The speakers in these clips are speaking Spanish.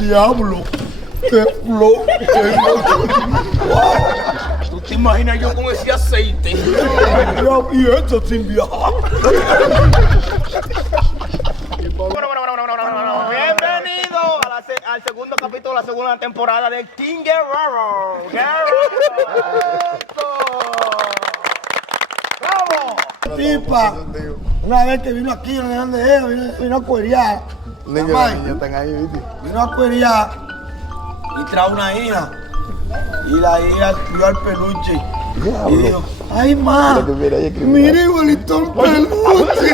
Diablo. ¡Qué flow! ¡Qué wow! ¿Tú te imaginas yo con ese aceite? Y esto sin viajar. Bienvenido al segundo capítulo de la segunda temporada de King Guerrero. ¡Bravo! Tipa, una vez que vino aquí, no sé dónde era, vino a cuerear. Niños están ahí, ¿viste? Vino a cuerear y trajo una hija. Y la hija vio al peluche. Y dijo, ay, ma, mire igualito un peluche.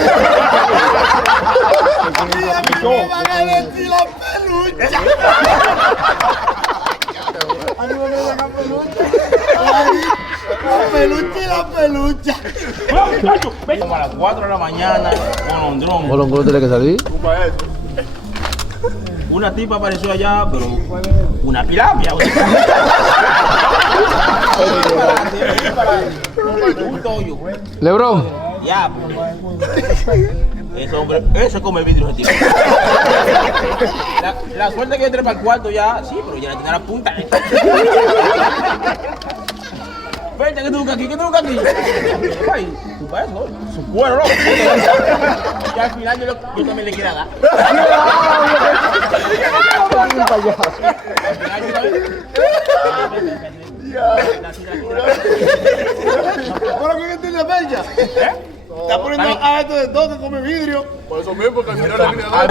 Y a mí me van a decir la pelucha. A mí me van a sacar peluche. La pelucha y la pelucha. Como a las 4 de la mañana, Molondrón. Molondrón tiene que salir. Una tipa apareció allá, pero una tilapia. Un tollo. Lebron. Ya, ese hombre, ese come vidrio ese tipo. La suerte que yo entré para el cuarto ya, sí, pero ya la tenía la punta. Vente, ¿qué tú buscas aquí? ¿Qué tú buscas aquí? Ay, tu padre, ¿no? Su cuero, ¿no? Y al final yo también le quería dar. ¿Ahora quién tiene bella? Está poniendo a esto de todo que come vidrio. Por eso mismo, porque al final le quería dar.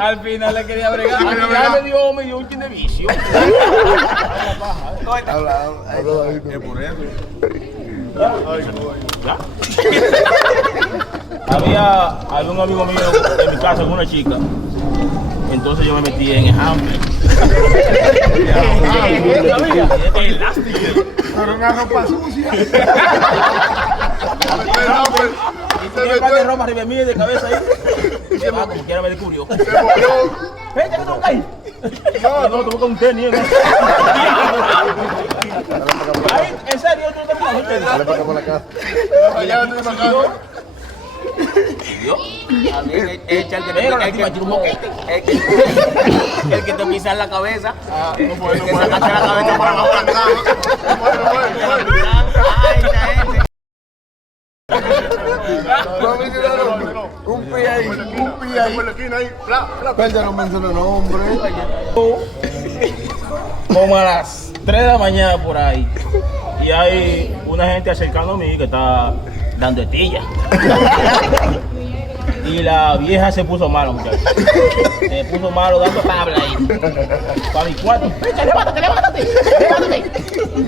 Al final le quería bregar. Al final me dio un chin de vicio. Es por eso. Había un amigo mío en mi casa con una chica. Entonces yo me metí en el hambre. Pero una ropa sucia. Y tenía un par de ropa arriba de mí de cabeza ahí. Y se va, como quiera me descubrió. Vente, ¿qué tú ahí? No, tú buscas un tenis. Ahí, en serio, tú te pones un tenis. Dale para acá por la casa. Allá no te sacaste. El que te pisa en la cabeza. No puede, no Que puede. sacaste la cabeza para abajo. Un pi ahí, un pi ahí. Por la esquina ahí. Bla, bla. Perdón, no menciona nombre. Como a las 3 de la mañana por ahí. Y hay una gente acercando a mí que está dando estilla. Y la vieja se puso malo, muchachos. Se puso malo dando tabla ahí. Para mi cuarto. Venga, levántate.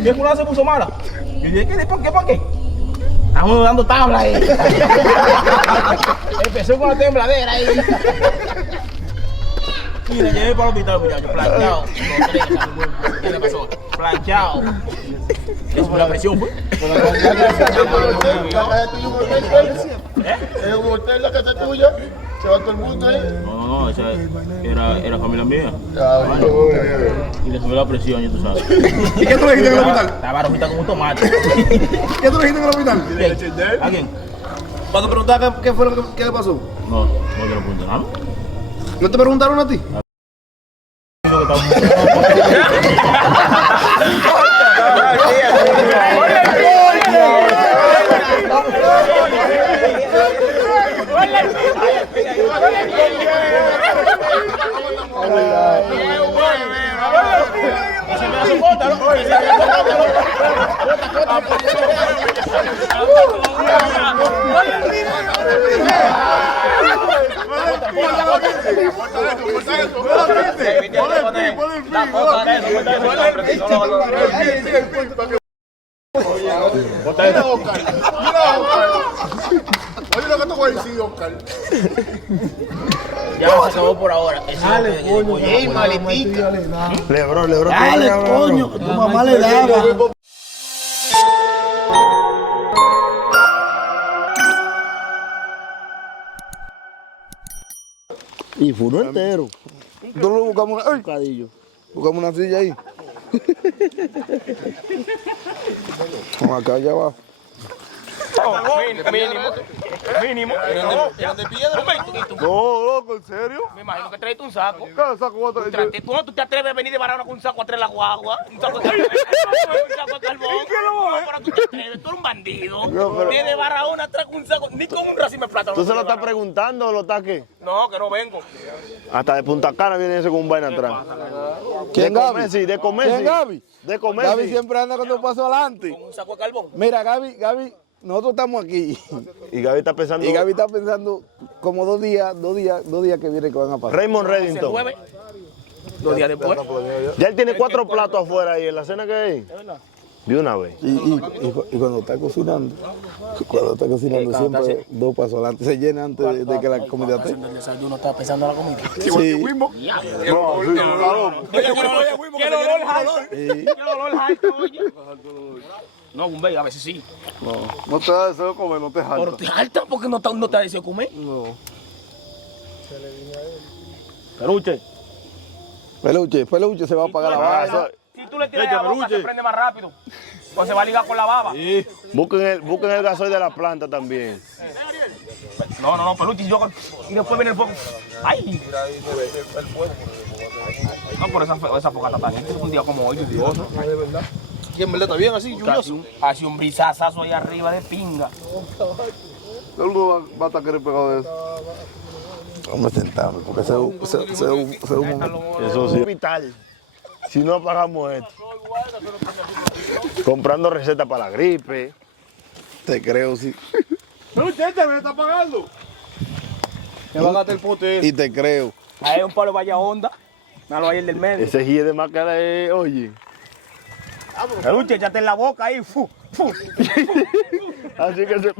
¿Qué fulana se puso mala? Y yo dije, ¿por qué? Estamos dando tabla ahí. Empezó con la tembladera ahí. Y la llevé para el hospital, muchachos. Planchado. ¿Qué le pasó? Planchado. Es por la presión, pues. Es un hotel la casa tuya. Se va todo el mundo ahí. No, esa era familia mía. Ay, Y le subió la presión, ya tú sabes. ¿Y qué tú le dijiste en el hospital? Estaba rojita como un tomate. ¿Qué tú le dijiste en el hospital? ¿A quién? Cuando preguntaban qué fue lo que le pasó. No te lo pregunté nada. ¿No te preguntaron a ti? Mira, Oscar. Oye, lo que te voy a decir, Oscar. Ya se acabó por ahora. Dale, coño. Ey, maletica. Lebron. Dale, coño, que tu mamá le daba. Y fue uno entero. Nosotros buscamos una, Bocadillo. buscamos una silla ahí. Vamos acá, allá abajo. Mínimo. ¿Eran de piedra? No, loco, ¿en serio? Me imagino que traes un saco. ¿Qué saco va a traer? ¿Tú no te atreves a venir de Barahona con un saco a traer la guagua? Un saco de carbón. Un saco de carbón. No, pero tú te atreves, tú eres un bandido. No, pero- De Barahona traes un saco, ni con un racimo de plátano. ¿Tú se lo estás preguntando o lo estás qué? No, que no vengo. Hasta de Punta Cana viene ese con un vaina atrás. ¿Quién, De Gaby? comer, sí, de comer, ¿Quién, sí. Gaby? De comer, Gaby sí. siempre anda con tu paso adelante. Con un saco de carbón. Mira, Gaby, nosotros estamos aquí. Y Gaby está pensando... Y Gaby está pensando como 2 días que vienen que van a pasar. Raymond El Reddington. jueves. 2 días después. Ya él tiene 4 platos afuera ahí en la cena que hay. De una vez. Y cuando está cocinando, siempre 2 pasos adelante. Se llena antes de que la comida esté. El desayuno estaba pensando en la comida. Sí. ¿Qué dolor alto, oye? No, un a veces sí. No te da deseo comer, no te Pero te alta porque no te deseo comer. No. Peluche. Peluche se va a apagar la vaina. Si tú le tiras a la boca, se prende más rápido. O se va a ligar con la baba. Busquen el gasoil de la planta también. No, peluche. Y después viene el fuego. ¡Ay! No, por esa fogata tan gente. Un día como hoy, lluvioso. ¿Quién me está bien así, lluvioso? Hace un brisazazo ahí arriba de pinga. Todo el mundo va a estar querer pegado de eso. Vamos a sentarme, porque ese es un momento. Eso sí. Vital. Si no apagamos esto. Comprando recetas para la gripe. Te creo, sí. Peluche, me está pagando. Me van a gastar el pote. Y te creo. Ahí hay un palo vaya onda. Malo ahí el del medio. Ese gie de máscara es, oye. Peluche, échate en la boca ahí. Fu. Así que se...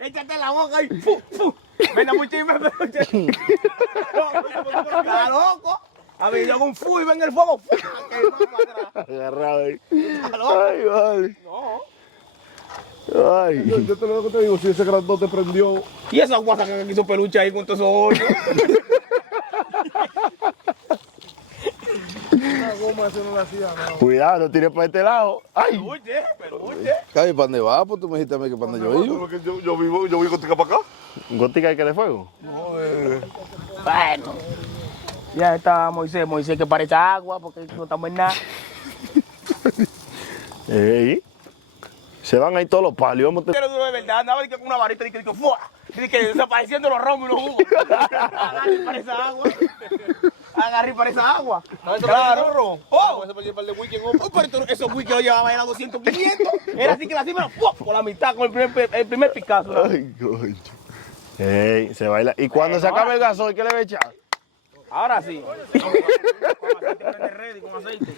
Échate en la boca ahí. Fu. Venga, muchísimo, peluche. Está loco. A ver, yo hago un fu y ven el fuego. Agarrado ahí. loco? Ay, vale. No. Ay. Yo te lo que te digo, si ese grandote prendió. Y esa guasa que hizo peluche ahí con todos esos hoyos. Cuidado, no tires para este lado. Ay. Peluche. Gaby, ¿para dónde vas? Pues tú me dijiste a mí que para dónde yo iba. Porque yo vivo contigo para acá. Gótica y que de fuego. Bueno. Ya está Moisés que parece agua porque no estamos en nada. Ey. Se van ahí todos los palios. Vamos a Pero duro de verdad, andaba que con una varita y que ¡fua! Y que desapareciendo los romos y los jugos. Agarré para esa agua. Agarré para esa agua. Claro. Oh, pero esos wikis lo llevaba a 200, 500. Era así que la cima por la mitad con el primer Picasso. ¿No? Ay, coño. Ey, se baila. Y cuando se acabe el gasoil, ¿qué le va a echar? Ahora sí. Con aceite, prende ready, con aceite.